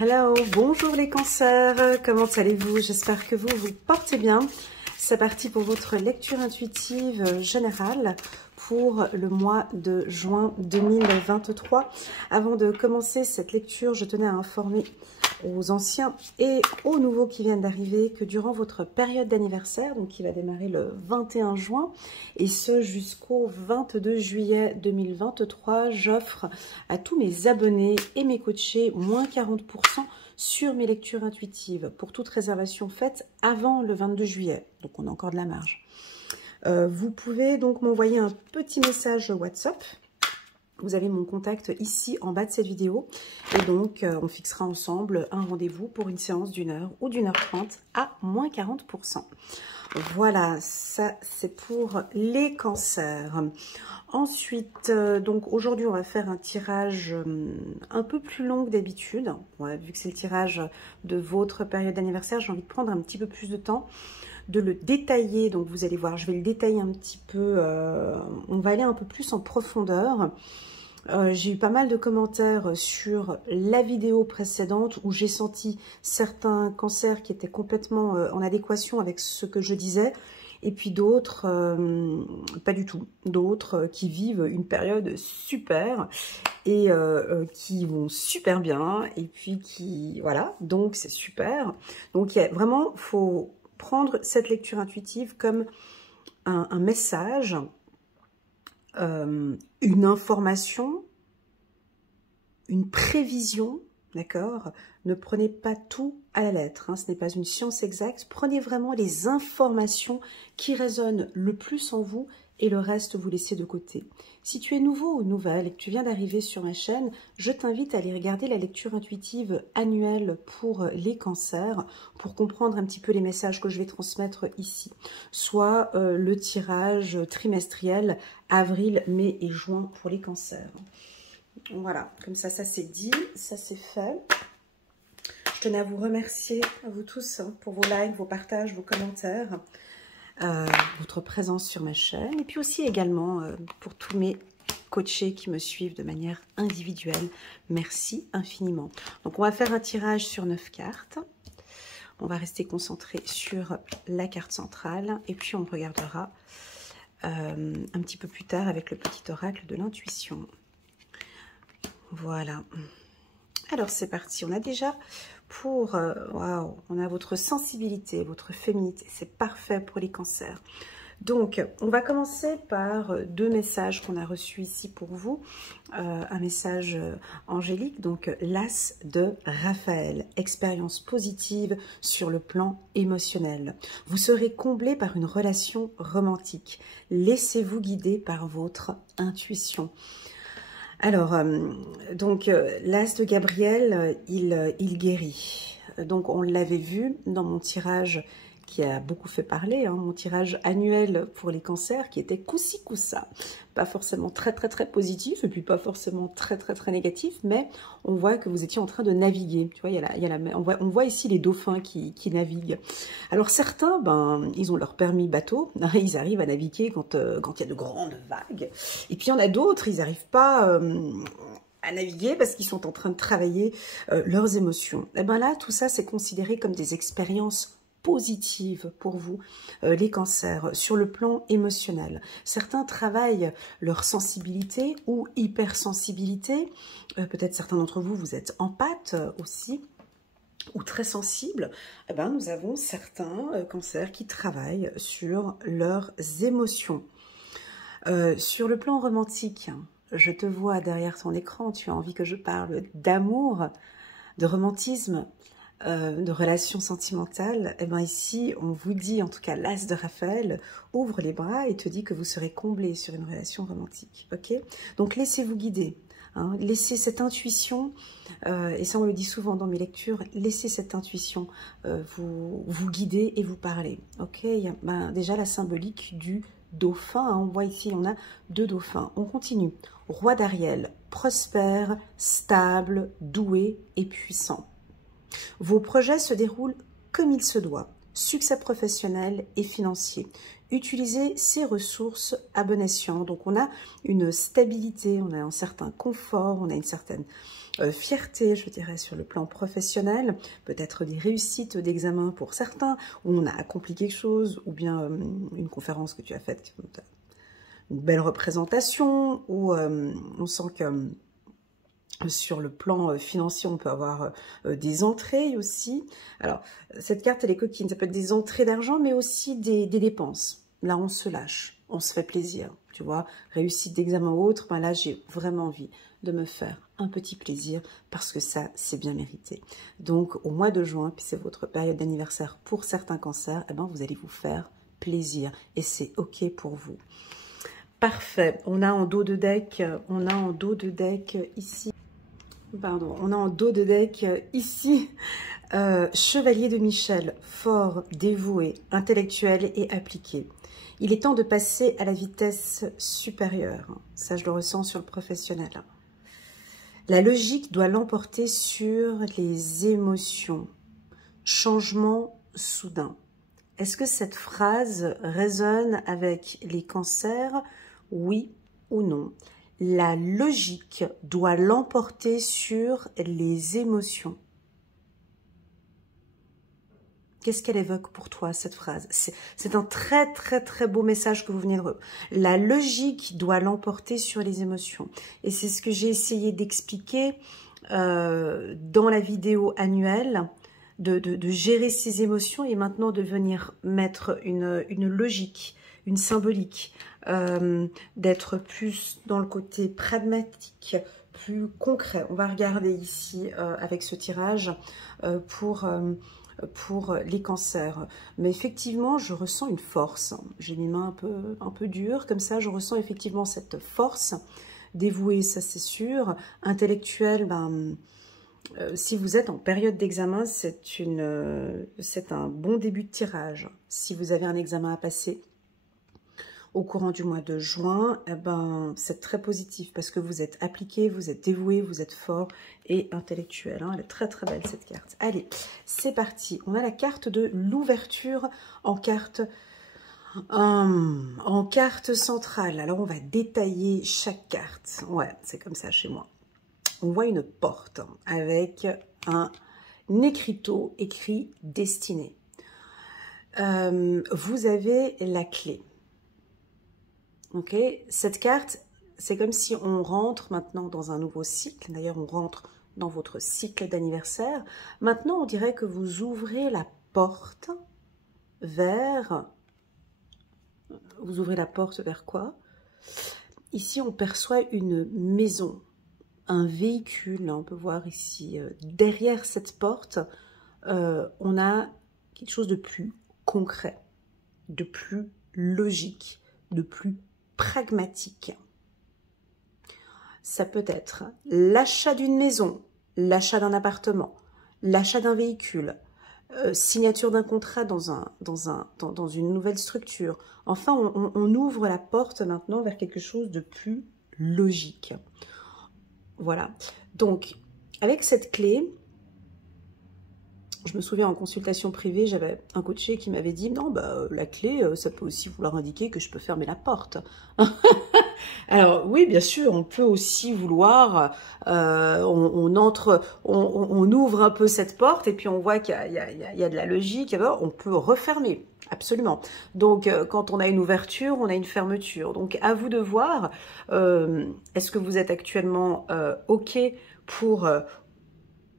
Hello, bonjour les cancers, comment allez-vous? J'espère que vous vous portez bien. C'est parti pour votre lecture intuitive générale pour le mois de juin 2023. Avant de commencer cette lecture, je tenais à informer aux anciens et aux nouveaux qui viennent d'arriver que durant votre période d'anniversaire, donc qui va démarrer le 21 juin et ce jusqu'au 22 juillet 2023, j'offre à tous mes abonnés et mes coachés moins 40% sur mes lectures intuitives pour toute réservation faite avant le 22 juillet. Donc on a encore de la marge. Vous pouvez donc m'envoyer un petit message WhatsApp. Vous avez mon contact ici en bas de cette vidéo. Et donc, on fixera ensemble un rendez-vous pour une séance d'une heure ou d'une heure 30 à moins 40%. Voilà, ça c'est pour les cancers. Ensuite, donc aujourd'hui, on va faire un tirage un peu plus long que d'habitude. Ouais, vu que c'est le tirage de votre période d'anniversaire, j'ai envie de prendre un petit peu plus de temps, de le détailler. Donc vous allez voir, je vais le détailler un petit peu. On va aller un peu plus en profondeur. J'ai eu pas mal de commentaires sur la vidéo précédente où j'ai senti certains cancers qui étaient complètement en adéquation avec ce que je disais. Et puis d'autres, pas du tout. D'autres qui vivent une période super et qui vont super bien. Et puis qui, voilà, donc c'est super. Donc il y a vraiment, faut prendre cette lecture intuitive comme un message, une information, une prévision, d'accord? Ne prenez pas tout à la lettre, hein, ce n'est pas une science exacte. Prenez vraiment les informations qui résonnent le plus en vous et le reste, vous laissez de côté. Si tu es nouveau ou nouvelle et que tu viens d'arriver sur ma chaîne, je t'invite à aller regarder la lecture intuitive annuelle pour les cancers pour comprendre un petit peu les messages que je vais transmettre ici. Soit le tirage trimestriel avril, mai et juin pour les cancers. Voilà, comme ça c'est dit, ça c'est fait. Je tenais à vous remercier, à vous tous, pour vos likes, vos partages, vos commentaires, votre présence sur ma chaîne. Et puis aussi également pour tous mes coachés qui me suivent de manière individuelle. Merci infiniment. Donc on va faire un tirage sur 9 cartes. On va rester concentré sur la carte centrale. Et puis on regardera un petit peu plus tard avec le petit oracle de l'intuition. Voilà. Alors c'est parti. On a déjà pour waouh, on a votre sensibilité, votre féminité. C'est parfait pour les cancers. Donc on va commencer par deux messages qu'on a reçus ici pour vous. Un message angélique, donc l'as de Raphaël. Expérience positive sur le plan émotionnel. Vous serez comblé par une relation romantique. Laissez-vous guider par votre intuition. Alors, donc, l'as de Gabriel, il guérit. Donc, on l'avait vu dans mon tirage qui a beaucoup fait parler, hein, mon tirage annuel pour les cancers qui était coup-ci, coup-ça. Pas forcément très positif et puis pas forcément très négatif, mais on voit que vous étiez en train de naviguer. Tu vois, on voit ici les dauphins qui naviguent. Alors certains, ben, ils ont leur permis bateau, ils arrivent à naviguer quand il y a de grandes vagues. Et puis il y en a d'autres, ils n'arrivent pas à naviguer parce qu'ils sont en train de travailler leurs émotions. Et ben là, tout ça, c'est considéré comme des expériences positive pour vous, les cancers, sur le plan émotionnel. Certains travaillent leur sensibilité ou hypersensibilité. Peut-être certains d'entre vous, vous êtes empathes aussi, ou très sensibles. Eh ben, nous avons certains cancers qui travaillent sur leurs émotions. Sur le plan romantique, je te vois derrière ton écran, tu as envie que je parle d'amour, de romantisme, de relations sentimentales. Et bien ici, on vous dit, en tout cas l'as de Raphaël, ouvre les bras et te dit que vous serez comblé sur une relation romantique. Ok? Donc laissez-vous guider. Hein, laissez cette intuition, et ça on le dit souvent dans mes lectures, laissez cette intuition vous guider et vous parler. Ok? Il y a, ben, déjà la symbolique du dauphin, hein, on voit ici, on a deux dauphins. On continue. Roi d'Ariel, prospère, stable, doué et puissant. Vos projets se déroulent comme il se doit. Succès professionnel et financier. Utilisez ces ressources à bon escient. Donc on a une stabilité, on a un certain confort, on a une certaine fierté, je dirais, sur le plan professionnel, peut-être des réussites d'examen pour certains, où on a accompli quelque chose, ou bien une conférence que tu as faite, une belle représentation, où on sent que sur le plan financier, on peut avoir des entrées aussi. Alors, cette carte, elle est coquine, ça peut être des entrées d'argent, mais aussi des dépenses. Là, on se lâche, on se fait plaisir, tu vois. Réussite d'examen ou autre, ben là, j'ai vraiment envie de me faire un petit plaisir parce que ça, c'est bien mérité. Donc, au mois de juin, puis c'est votre période d'anniversaire pour certains cancers, eh ben, vous allez vous faire plaisir et c'est OK pour vous. Parfait. On a en dos de deck ici. Pardon, on a en dos de deck ici Chevalier de Michel, fort, dévoué, intellectuel et appliqué. Il est temps de passer à la vitesse supérieure. Ça, je le ressens sur le professionnel. La logique doit l'emporter sur les émotions. Changement soudain. Est-ce que cette phrase résonne avec les cancers? Oui ou non? La logique doit l'emporter sur les émotions. Qu'est-ce qu'elle évoque pour toi, cette phrase? C'est un très, très, très beau message que vous venez de... La logique doit l'emporter sur les émotions. Et c'est ce que j'ai essayé d'expliquer dans la vidéo annuelle, de gérer ses émotions et maintenant de venir mettre une logique, une symbolique, d'être plus dans le côté pragmatique, plus concret. On va regarder ici avec ce tirage pour les cancers. Mais effectivement, je ressens une force. J'ai mes mains un peu dures, comme ça, je ressens effectivement cette force. Dévouée, ça c'est sûr. Intellectuelle, ben... si vous êtes en période d'examen, c'est un bon début de tirage. Si vous avez un examen à passer au courant du mois de juin, eh ben, c'est très positif parce que vous êtes appliqué, vous êtes dévoué, vous êtes fort et intellectuel. Hein. Elle est très très belle cette carte. Allez, c'est parti. On a la carte de l'ouverture en carte centrale. Alors on va détailler chaque carte. Ouais, c'est comme ça chez moi. On voit une porte avec un écriteau écrit « Destinée ». Vous avez la clé. Ok, cette carte, c'est comme si on rentre maintenant dans un nouveau cycle. D'ailleurs, on rentre dans votre cycle d'anniversaire. Maintenant, on dirait que vous ouvrez la porte vers... Vous ouvrez la porte vers quoi? Ici, on perçoit une maison. Un véhicule, on peut voir ici, derrière cette porte, on a quelque chose de plus concret, de plus logique, de plus pragmatique. Ça peut être l'achat d'une maison, l'achat d'un appartement, l'achat d'un véhicule, signature d'un contrat dans une nouvelle structure. Enfin, on ouvre la porte maintenant vers quelque chose de plus logique. Voilà, donc avec cette clé, je me souviens en consultation privée, j'avais un coaché qui m'avait dit « Non, bah, la clé, ça peut aussi vouloir indiquer que je peux fermer la porte. » Alors oui, bien sûr, on peut aussi vouloir, on ouvre un peu cette porte et puis on voit qu'il y a de la logique, alors on peut refermer. Absolument. Donc, quand on a une ouverture, on a une fermeture. Donc, à vous de voir, est-ce que vous êtes actuellement OK pour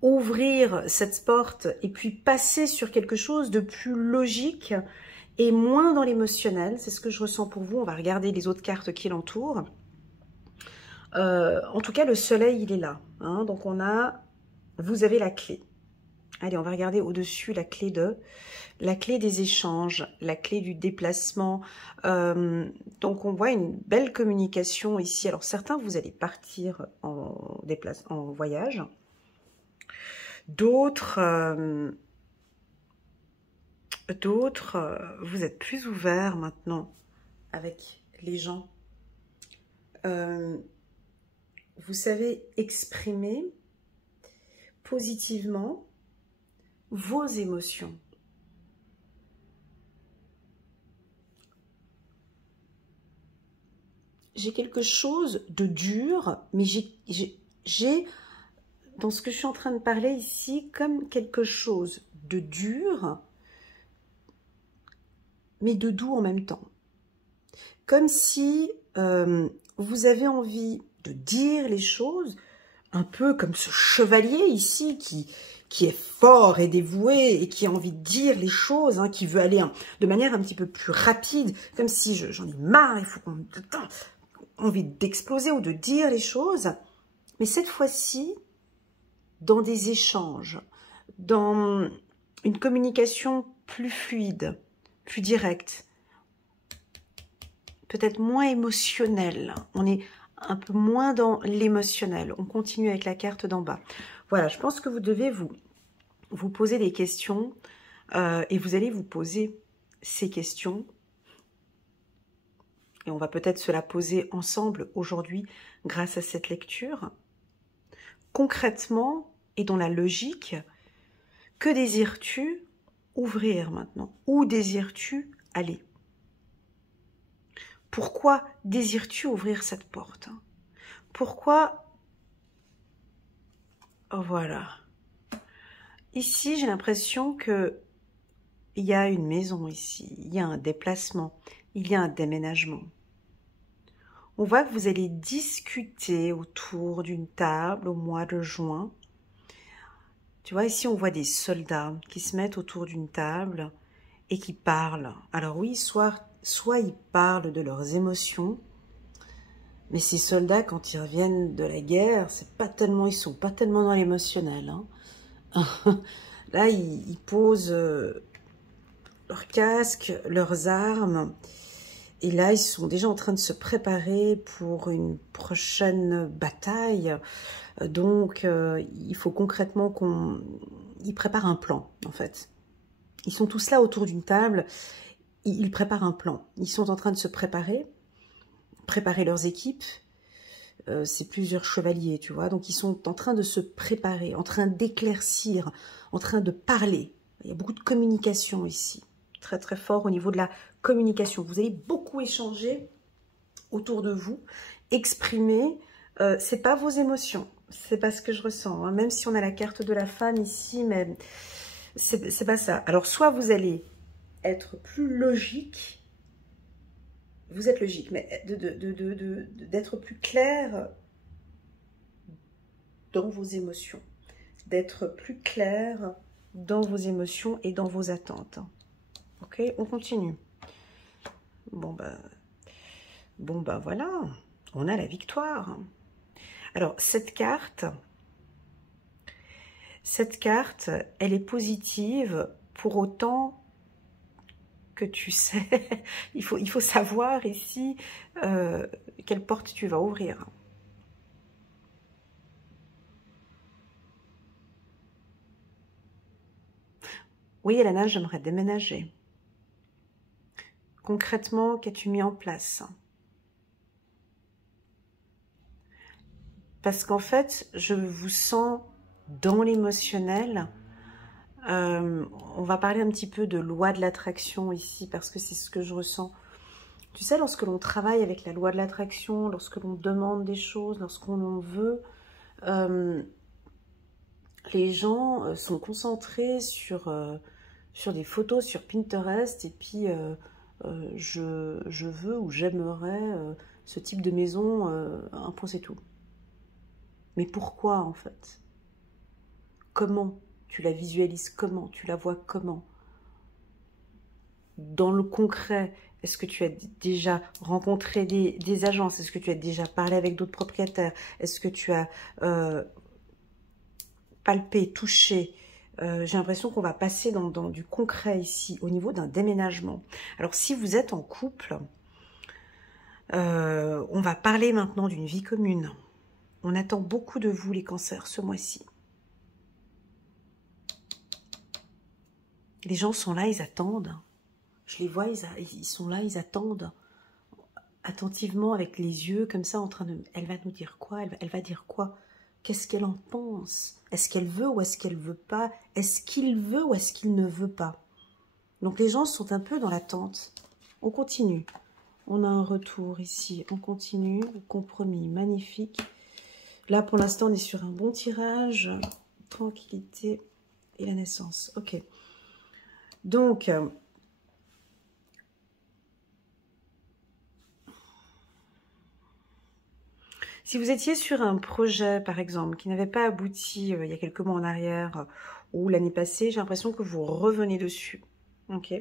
ouvrir cette porte et puis passer sur quelque chose de plus logique et moins dans l'émotionnel? C'est ce que je ressens pour vous. On va regarder les autres cartes qui l'entourent. En tout cas, le soleil, il est là. Hein, donc, vous avez la clé. Allez, on va regarder au-dessus la clé des échanges, la clé du déplacement. Donc, on voit une belle communication ici. Alors, certains, vous allez partir en voyage. D'autres, vous êtes plus ouverts maintenant avec les gens. Vous savez exprimer positivement vos émotions. J'ai quelque chose de dur, mais j'ai dans ce que je suis en train de parler ici comme quelque chose de dur, mais de doux en même temps. Comme si vous avez envie de dire les choses, un peu comme ce chevalier ici qui est fort et dévoué et qui a envie de dire les choses, hein, qui veut aller de manière un petit peu plus rapide, comme si j'en ai marre, il faut qu'on envie d'exploser ou de dire les choses. Mais cette fois-ci, dans des échanges, dans une communication plus fluide, plus directe, peut-être moins émotionnelle. On est un peu moins dans l'émotionnel. On continue avec la carte d'en bas. Voilà, je pense que vous devez vous poser des questions et vous allez vous poser ces questions. Et on va peut-être se la poser ensemble aujourd'hui grâce à cette lecture. Concrètement et dans la logique, que désires-tu ouvrir maintenant? Où désires-tu aller? Pourquoi désires-tu ouvrir cette porte? Pourquoi? Voilà. Ici, j'ai l'impression que il y a une maison ici, il y a un déplacement, il y a un déménagement. On voit que vous allez discuter autour d'une table au mois de juin. Tu vois, ici, on voit des soldats qui se mettent autour d'une table et qui parlent. Alors oui, soit ils parlent de leurs émotions, mais ces soldats, quand ils reviennent de la guerre, c'est pas tellement, ils sont pas tellement dans l'émotionnel. Hein. Là, ils posent leurs casques, leurs armes, et là, ils sont déjà en train de se préparer pour une prochaine bataille. Donc, il faut concrètement qu'ils préparent un plan, en fait. Ils sont tous là autour d'une table, ils préparent un plan. Ils sont en train de se préparer leurs équipes. C'est plusieurs chevaliers, tu vois. Donc, ils sont en train de se préparer, en train d'éclaircir, en train de parler. Il y a beaucoup de communication ici. Très, très fort au niveau de la communication. Vous allez beaucoup échanger autour de vous, exprimer. C'est pas vos émotions. C'est pas ce que je ressens. Hein. Même si on a la carte de la femme ici, mais c'est pas ça. Alors, soit vous allez être plus logique. Vous êtes logique, mais d'être plus clair dans vos émotions. D'être plus clair dans vos émotions et dans vos attentes. Ok, on continue. Bon, ben voilà, on a la victoire. Alors, cette carte, elle est positive pour autant que tu sais, il faut savoir ici quelle porte tu vas ouvrir. Oui, Elana, j'aimerais déménager. Concrètement, qu'as-tu mis en place? Parce qu'en fait, je vous sens dans l'émotionnel. On va parler un petit peu de loi de l'attraction ici, parce que c'est ce que je ressens. Tu sais, lorsque l'on travaille avec la loi de l'attraction, lorsque l'on demande des choses, lorsqu'on en veut, les gens sont concentrés sur des photos sur Pinterest, et puis je veux ou j'aimerais ce type de maison, un point c'est tout. Mais pourquoi en fait? Comment tu la visualises? Comment tu la vois? Comment? Dans le concret, est-ce que tu as déjà rencontré des agences? Est-ce que tu as déjà parlé avec d'autres propriétaires? Est-ce que tu as palpé, touché? J'ai l'impression qu'on va passer dans du concret ici, au niveau d'un déménagement. Alors, si vous êtes en couple, on va parler maintenant d'une vie commune. On attend beaucoup de vous, les cancers, ce mois-ci. Les gens sont là, ils attendent. Je les vois, ils sont là, ils attendent attentivement avec les yeux comme ça en train de... Elle va nous dire quoi? Elle va dire quoi? Qu'est-ce qu'elle en pense? Est-ce qu'elle veut ou est-ce qu'elle veut pas? Est-ce qu'il veut ou est-ce qu'il ne veut pas? Donc les gens sont un peu dans l'attente. On continue. On a un retour ici. On continue. Compromis magnifique. Là, pour l'instant, on est sur un bon tirage. Tranquillité et la naissance. Ok. Donc, si vous étiez sur un projet, par exemple, qui n'avait pas abouti il y a quelques mois en arrière ou l'année passée, j'ai l'impression que vous revenez dessus. Ok.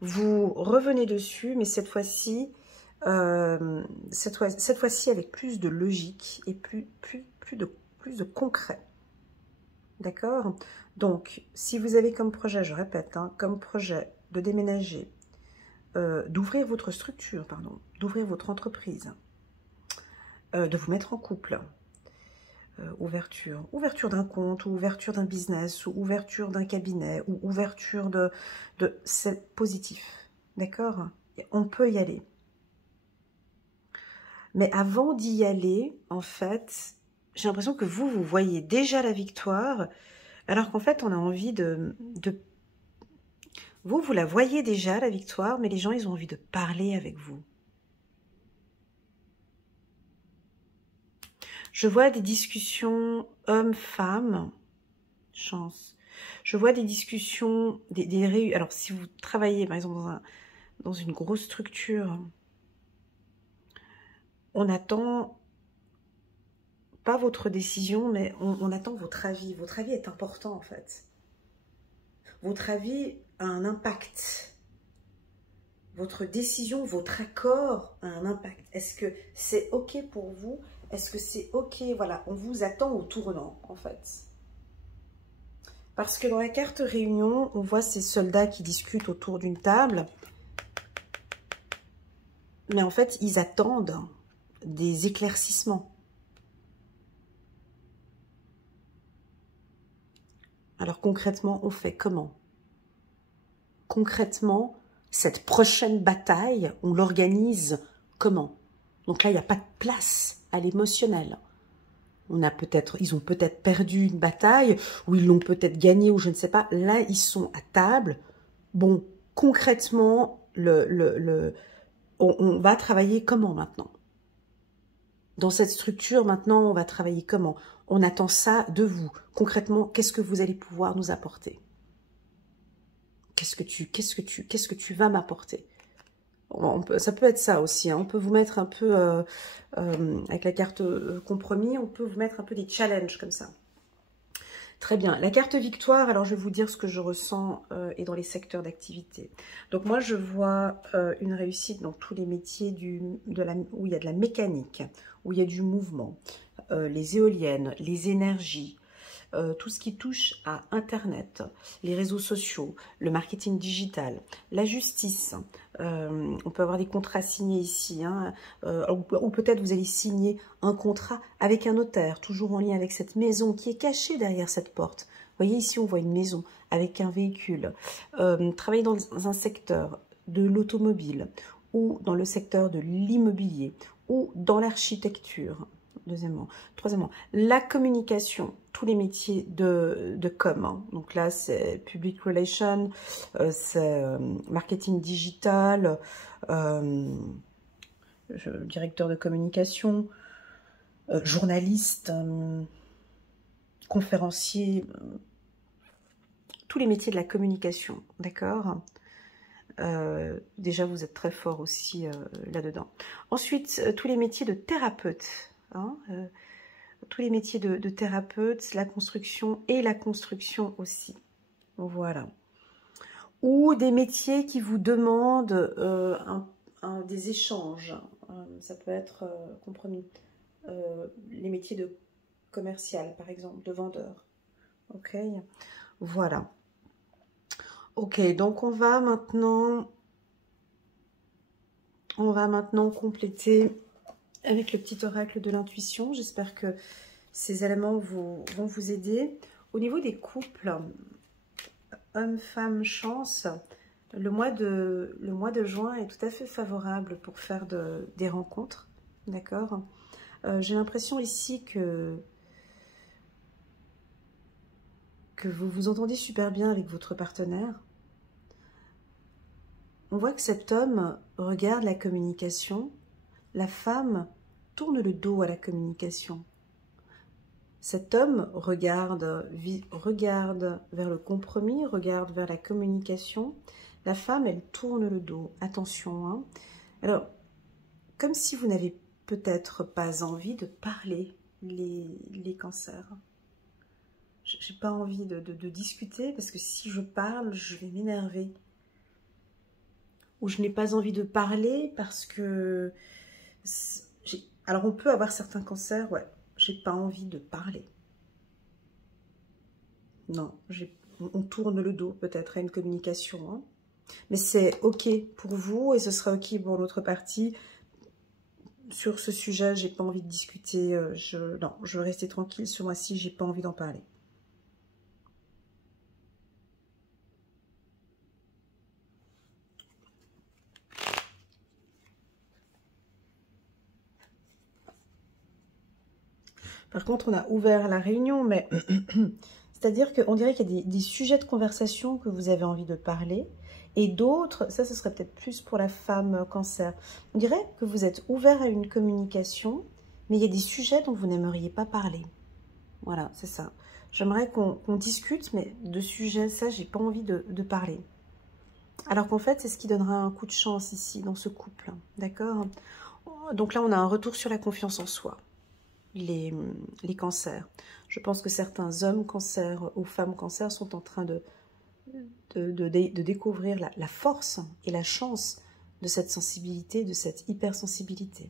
Vous revenez dessus, mais cette fois-ci, cette fois-ci avec plus de logique et plus de concret. D'accord? Donc, si vous avez comme projet, je répète, hein, comme projet de déménager, d'ouvrir votre structure, pardon, d'ouvrir votre entreprise, de vous mettre en couple, ouverture d'un compte, ou ouverture d'un business, ou ouverture d'un cabinet, ou ouverture c'est positif, d'accord? On peut y aller. Mais avant d'y aller, en fait, j'ai l'impression que vous voyez déjà la victoire, alors qu'en fait, on a envie de... Vous la voyez déjà, la victoire, mais les gens, ils ont envie de parler avec vous. Je vois des discussions hommes-femmes, chance. Je vois des discussions, des réunions. Alors, si vous travaillez, par exemple, dans une grosse structure, on attend pas votre décision, mais on attend votre avis. Votre avis est important, en fait. Votre avis a un impact. Votre décision, votre accord a un impact. Est-ce que c'est OK pour vous? Est-ce que c'est OK? Voilà, on vous attend au tournant, en fait. Parce que dans la carte réunion, on voit ces soldats qui discutent autour d'une table. Mais en fait, ils attendent des éclaircissements. Alors concrètement, on fait comment? Concrètement, cette prochaine bataille, on l'organise comment? Donc là, il n'y a pas de place à l'émotionnel. Ils ont peut-être perdu une bataille, ou ils l'ont peut-être gagnée, ou je ne sais pas. Là, ils sont à table. Bon, concrètement, on va travailler comment maintenant? Dans cette structure, maintenant, on va travailler comment? On attend ça de vous. Concrètement, qu'est-ce que vous allez pouvoir nous apporter? Qu'est-ce que tu vas m'apporter? Ça peut être ça aussi, hein. On peut vous mettre un peu, avec la carte compromis, on peut vous mettre un peu des challenges comme ça. Très bien. La carte victoire, alors je vais vous dire ce que je ressens et dans les secteurs d'activité. Donc moi, je vois une réussite dans tous les métiers où il y a de la mécanique, où il y a du mouvement, les éoliennes, les énergies, tout ce qui touche à Internet, les réseaux sociaux, le marketing digital, la justice. On peut avoir des contrats signés ici, hein, ou peut-être vous allez signer un contrat avec un notaire, toujours en lien avec cette maison qui est cachée derrière cette porte. Vous voyez ici, on voit une maison avec un véhicule. Travailler dans un secteur de l'automobile ou dans le secteur de l'immobilier ou dans l'architecture. Deuxièmement. Troisièmement, la communication, tous les métiers de com. Hein. Donc là, c'est public relation, c'est marketing digital, directeur de communication, journaliste, conférencier, tous les métiers de la communication, d'accord? Déjà, vous êtes très fort aussi là-dedans. Ensuite, tous les métiers de thérapeute. Hein, tous les métiers de thérapeute, la construction et la construction aussi. Voilà. Ou des métiers qui vous demandent des échanges. Ça peut être compromis. Les métiers de commercial, par exemple, de vendeur. Ok. Voilà. Ok, donc on va maintenant compléter avec le petit oracle de l'intuition. J'espère que ces éléments vont vous aider. Au niveau des couples, homme, femme, chance, le mois de juin est tout à fait favorable pour faire des rencontres. D'accord? J'ai l'impression ici que vous vous entendez super bien avec votre partenaire. On voit que cet homme regarde la communication. La femme tourne le dos à la communication. Cet homme regarde vers le compromis, regarde vers la communication. La femme, elle tourne le dos. Attention, hein. Alors, comme si vous n'avez peut-être pas envie de parler, les cancers. J'ai pas envie de discuter parce que si je parle, je vais m'énerver. Ou je n'ai pas envie de parler parce que... Alors, on peut avoir certains cancers, ouais. J'ai pas envie de parler. Non, on tourne le dos peut-être à une communication. Hein. Mais c'est OK pour vous et ce sera OK pour l'autre partie. Sur ce sujet, j'ai pas envie de discuter. Non, je veux rester tranquille ce mois-ci, j'ai pas envie d'en parler. Par contre, on a ouvert la réunion, mais c'est-à-dire qu'on dirait qu'il y a des sujets de conversation que vous avez envie de parler, et d'autres, ça ce serait peut-être plus pour la femme cancer. On dirait que vous êtes ouvert à une communication, mais il y a des sujets dont vous n'aimeriez pas parler. Voilà, c'est ça. J'aimerais qu'on discute, mais de sujets, ça, j'ai pas envie de parler. Alors qu'en fait, c'est ce qui donnera un coup de chance ici, dans ce couple. D'accord? Donc là, on a un retour sur la confiance en soi. Les cancers. Je pense que certains hommes cancers ou femmes cancers sont en train de découvrir la force et la chance de cette sensibilité, de cette hypersensibilité.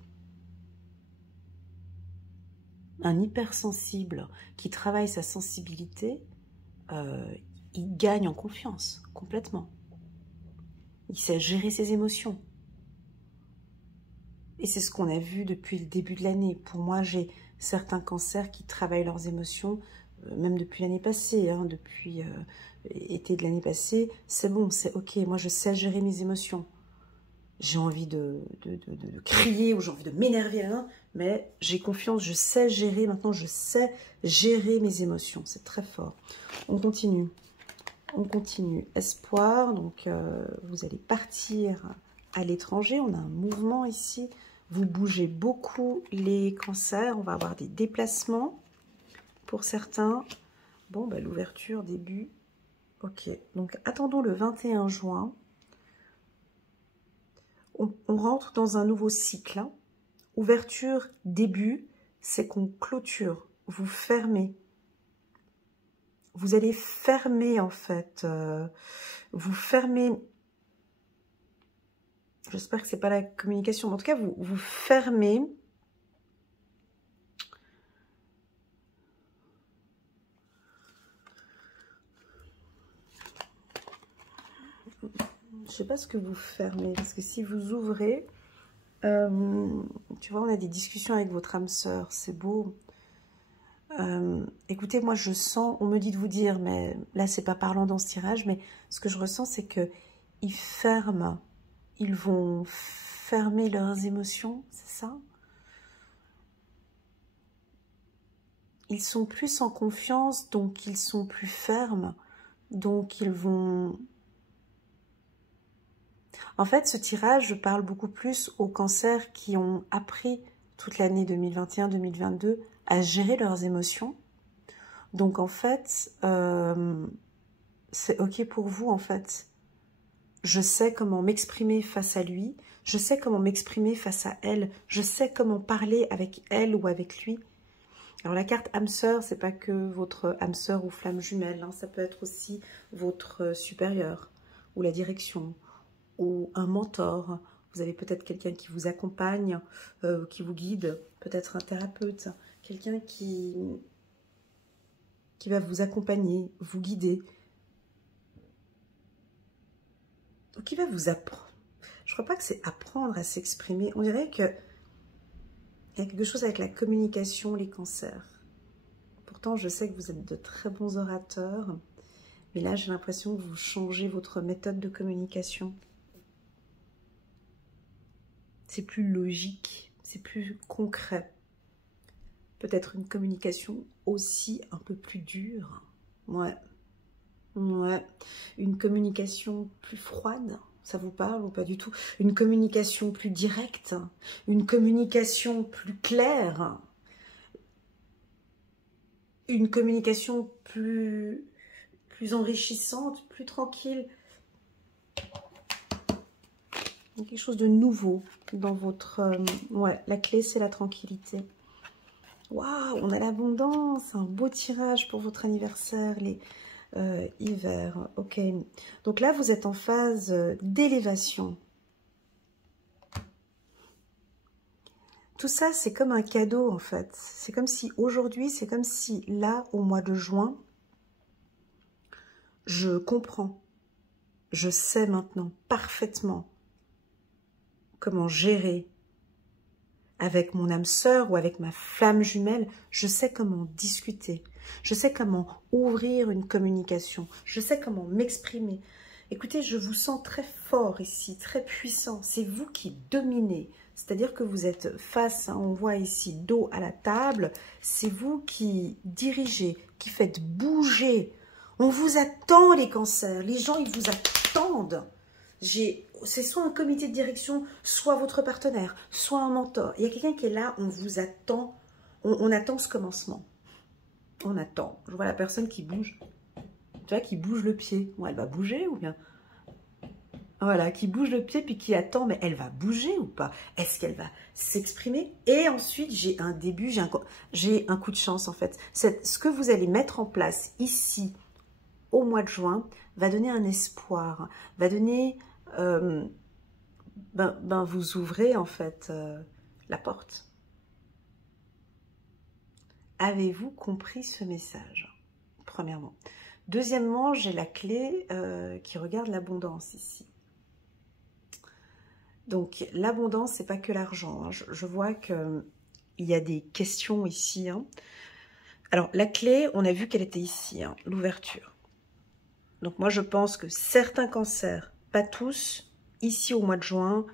Un hypersensible qui travaille sa sensibilité, il gagne en confiance, complètement. Il sait gérer ses émotions. Et c'est ce qu'on a vu depuis le début de l'année. Pour moi, j'ai certains cancers qui travaillent leurs émotions, même depuis l'année passée, hein, depuis été de l'année passée. C'est bon, c'est OK. Moi, je sais gérer mes émotions. J'ai envie de crier ou j'ai envie de m'énerver, mais j'ai confiance, je sais gérer. Maintenant, je sais gérer mes émotions. C'est très fort. On continue. On continue. Espoir, donc vous allez partir à l'étranger. On a un mouvement ici. Vous bougez beaucoup les cancers. On va avoir des déplacements pour certains. Bon, bah, l'ouverture, début. OK. Donc, attendons le 21 juin. On rentre dans un nouveau cycle. Hein. Ouverture, début, c'est qu'on clôture. Vous fermez. Vous allez fermer, en fait. Vous fermez... J'espère que ce n'est pas la communication. Mais en tout cas, vous fermez. Je ne sais pas ce que vous fermez. Parce que si vous ouvrez, tu vois, on a des discussions avec votre âme sœur. C'est beau. Écoutez, moi, je sens, on me dit de vous dire, mais là, c'est pas parlant dans ce tirage, mais ce que je ressens, c'est qu'ils ferment. Ils vont fermer leurs émotions, c'est ça? Ils sont plus en confiance, donc ils sont plus fermes, donc ils vont... En fait, ce tirage, je parle beaucoup plus aux cancers qui ont appris toute l'année 2021-2022 à gérer leurs émotions. Donc, en fait, c'est OK pour vous, en fait. Je sais comment m'exprimer face à lui. Je sais comment m'exprimer face à elle. Je sais comment parler avec elle ou avec lui. Alors, la carte âme sœur, c'est pas que votre âme sœur ou flamme jumelle. Hein, ça peut être aussi votre supérieur ou la direction ou un mentor. Vous avez peut-être quelqu'un qui vous accompagne, qui vous guide. Peut-être un thérapeute. Quelqu'un qui va vous accompagner, vous guider. Qui va vous apprendre. Je ne crois pas que c'est apprendre à s'exprimer. On dirait qu'il y a quelque chose avec la communication, les cancers. Pourtant, je sais que vous êtes de très bons orateurs. Mais là, j'ai l'impression que vous changez votre méthode de communication. C'est plus logique, c'est plus concret. Peut-être une communication aussi un peu plus dure. Ouais. Ouais, une communication plus froide, ça vous parle ou pas du tout? Une communication plus directe, une communication plus claire. une communication plus enrichissante, plus tranquille. Quelque chose de nouveau dans votre... ouais, la clé, c'est la tranquillité. Waouh, on a l'abondance, un beau tirage pour votre anniversaire, les hiver. Ok, donc là, vous êtes en phase d'élévation. Tout ça, c'est comme un cadeau, en fait. C'est comme si, aujourd'hui, c'est comme si, là, au mois de juin, je comprends. Je sais maintenant parfaitement comment gérer avec mon âme sœur ou avec ma flamme jumelle. Je sais comment discuter. Je sais comment ouvrir une communication. Je sais comment m'exprimer. Écoutez, je vous sens très fort ici, très puissant. C'est vous qui dominez. C'est-à-dire que vous êtes face, hein, on voit ici, dos à la table. C'est vous qui dirigez, qui faites bouger. On vous attend, les cancers. Les gens, ils vous attendent. C'est soit un comité de direction, soit votre partenaire, soit un mentor. Il y a quelqu'un qui est là, on vous attend. On attend ce commencement. On attend. Je vois la personne qui bouge. Tu vois, qui bouge le pied. Bon, elle va bouger ou bien... Voilà, qui bouge le pied puis qui attend, mais elle va bouger ou pas? Est-ce qu'elle va s'exprimer? Et ensuite, j'ai un début, j'ai un coup de chance en fait. Ce que vous allez mettre en place ici, au mois de juin, va donner un espoir, va donner... vous ouvrez en fait la porte. Avez-vous compris ce message? Premièrement. Deuxièmement, j'ai la clé qui regarde l'abondance ici. Donc, l'abondance, c'est pas que l'argent. Hein. Je vois qu'il y a des questions ici. Hein. Alors, la clé, on a vu qu'elle était ici, hein, l'ouverture. Donc, moi, je pense que certains cancers, pas tous, ici au mois de juin,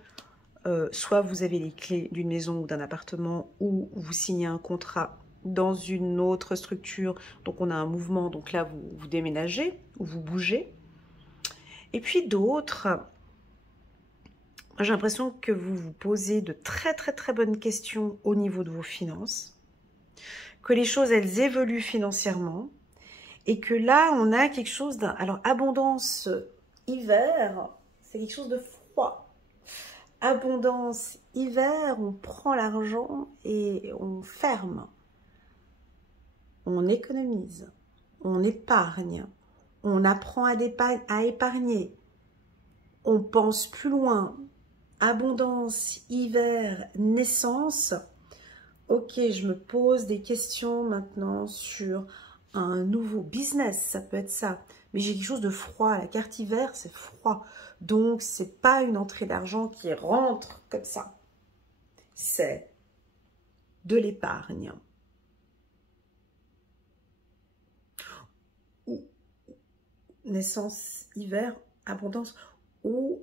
soit vous avez les clés d'une maison ou d'un appartement, ou vous signez un contrat dans une autre structure. Donc, on a un mouvement. Donc là, vous déménagez ou vous bougez. Et puis d'autres... J'ai l'impression que vous vous posez de très bonnes questions au niveau de vos finances, que les choses, elles évoluent financièrement, et que là, on a quelque chose d'un... Alors, abondance hiver, c'est quelque chose de froid. Abondance hiver, on prend l'argent et on ferme. On économise, on épargne, on apprend à épargner, on pense plus loin. Abondance, hiver, naissance. Ok, je me pose des questions maintenant sur un nouveau business, ça peut être ça. Mais j'ai quelque chose de froid, la carte hiver, c'est froid. Donc, c'est pas une entrée d'argent qui rentre comme ça. C'est de l'épargne. Naissance, hiver, abondance, ou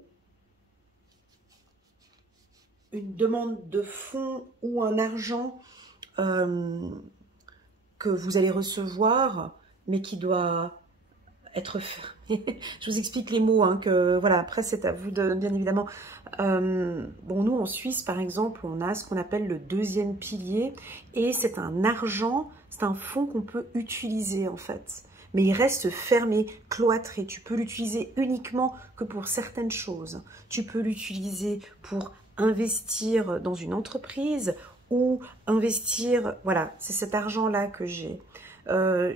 une demande de fonds ou un argent que vous allez recevoir, mais qui doit être... Je vous explique les mots, hein, que voilà, après c'est à vous de, bien évidemment. Bon, nous en Suisse, par exemple, on a ce qu'on appelle le deuxième pilier, et c'est un argent, c'est un fonds qu'on peut utiliser en fait. Mais il reste fermé, cloîtré. Tu peux l'utiliser uniquement que pour certaines choses. Tu peux l'utiliser pour investir dans une entreprise ou investir... Voilà, c'est cet argent-là que j'ai.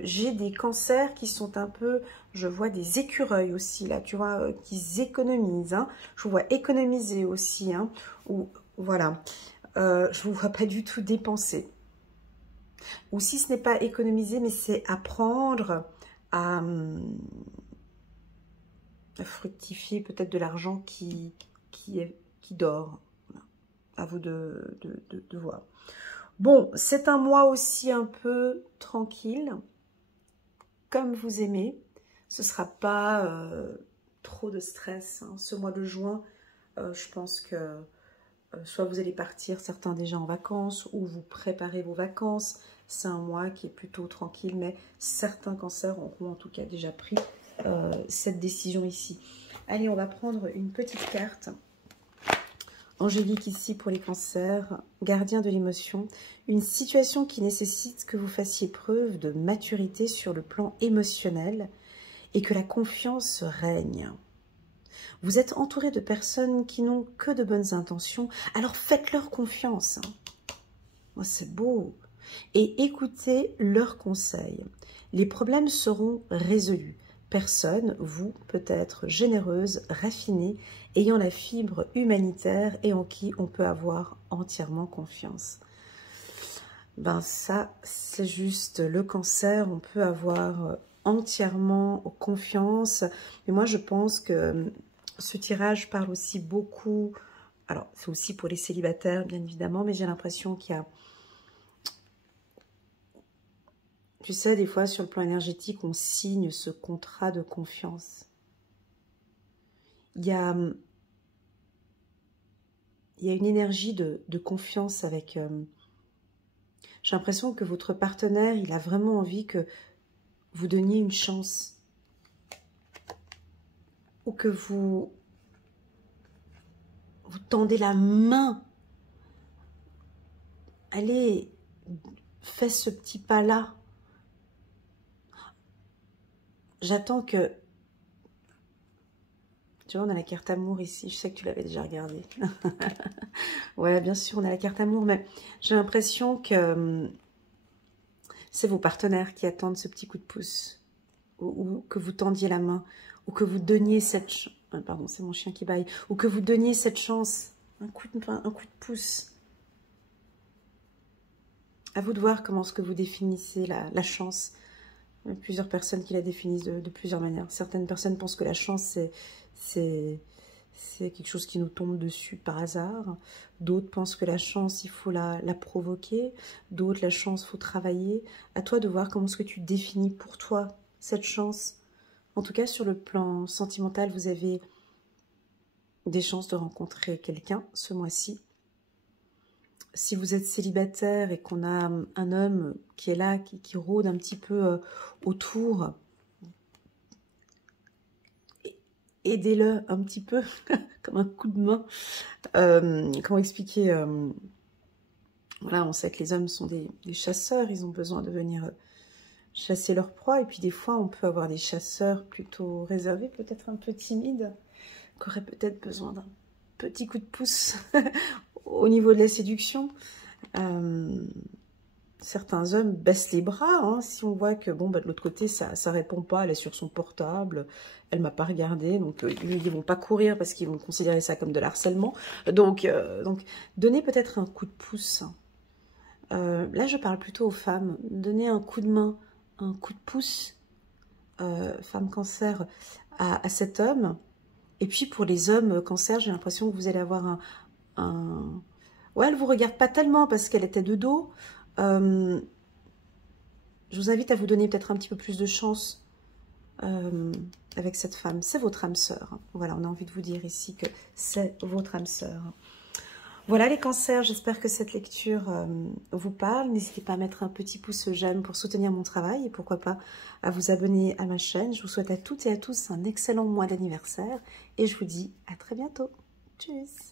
J'ai des cancers qui sont un peu... Je vois des écureuils aussi, là, tu vois, qui économisent. Hein. Je vous vois économiser aussi. Hein, ou, voilà, je ne vous vois pas du tout dépenser. Ou si ce n'est pas économiser, mais c'est apprendre à fructifier peut-être de l'argent qui dort. Voilà. À vous de voir. Bon, c'est un mois aussi un peu tranquille, comme vous aimez. Ce ne sera pas trop de stress. Hein. Ce mois de juin, je pense que soit vous allez partir, certains déjà en vacances, ou vous préparez vos vacances. C'est un mois qui est plutôt tranquille, mais certains cancers auront en tout cas déjà pris cette décision ici. Allez, on va prendre une petite carte. Angélique ici pour les cancers, gardien de l'émotion, une situation qui nécessite que vous fassiez preuve de maturité sur le plan émotionnel et que la confiance règne. Vous êtes entouré de personnes qui n'ont que de bonnes intentions, alors faites-leur confiance. Oh, c'est beau. Et écoutez leurs conseils. Les problèmes seront résolus. Personne, vous, peut être généreuse, raffinée, ayant la fibre humanitaire et en qui on peut avoir entièrement confiance. Ben ça, c'est juste le cancer, on peut avoir entièrement confiance. Mais moi, je pense que ce tirage parle aussi beaucoup, alors c'est aussi pour les célibataires, bien évidemment, mais j'ai l'impression qu'il y a... Tu sais, des fois, sur le plan énergétique, on signe ce contrat de confiance. Il y a une énergie de confiance avec... j'ai l'impression que votre partenaire, il a vraiment envie que vous donniez une chance. Ou que vous tendez la main. Allez, fais ce petit pas-là. J'attends que... Tu vois, on a la carte amour ici. Je sais que tu l'avais déjà regardée. Ouais, bien sûr, on a la carte amour, mais j'ai l'impression que c'est vos partenaires qui attendent ce petit coup de pouce. Ou que vous tendiez la main. Ou que vous donniez cette... Pardon, c'est mon chien qui bâille. Ou que vous donniez cette chance. Un coup de pouce. À vous de voir comment est-ce que vous définissez la chance. Il y a plusieurs personnes qui la définissent de plusieurs manières. Certaines personnes pensent que la chance, c'est quelque chose qui nous tombe dessus par hasard. D'autres pensent que la chance, il faut la provoquer. D'autres, la chance, il faut travailler. À toi de voir comment est-ce que tu définis pour toi cette chance. En tout cas, sur le plan sentimental, vous avez des chances de rencontrer quelqu'un ce mois-ci. Si vous êtes célibataire et qu'on a un homme qui est là, qui rôde un petit peu autour, aidez-le un petit peu, comme un coup de main. Comment expliquer voilà, on sait que les hommes sont des chasseurs, ils ont besoin de venir chasser leur proie. Et puis des fois, on peut avoir des chasseurs plutôt réservés, peut-être un peu timides, qui auraient peut-être besoin d'un petit coup de pouce au niveau de la séduction. Certains hommes baissent les bras, hein, si on voit que bon, bah, de l'autre côté, ça répond pas, elle est sur son portable, elle m'a pas regardé, donc ils vont pas courir parce qu'ils vont considérer ça comme de l'harcèlement. Donc donnez peut-être un coup de pouce. Là, je parle plutôt aux femmes. Donnez un coup de main, un coup de pouce, femme cancer, à cet homme. Et puis pour les hommes cancer, j'ai l'impression que vous allez avoir Ouais, elle ne vous regarde pas tellement parce qu'elle était de dos. Je vous invite à vous donner peut-être un petit peu plus de chance avec cette femme. C'est votre âme sœur. Voilà, on a envie de vous dire ici que c'est votre âme sœur. Voilà les cancers, j'espère que cette lecture vous parle. N'hésitez pas à mettre un petit pouce j'aime pour soutenir mon travail et pourquoi pas à vous abonner à ma chaîne. Je vous souhaite à toutes et à tous un excellent mois d'anniversaire et je vous dis à très bientôt. Tchuss!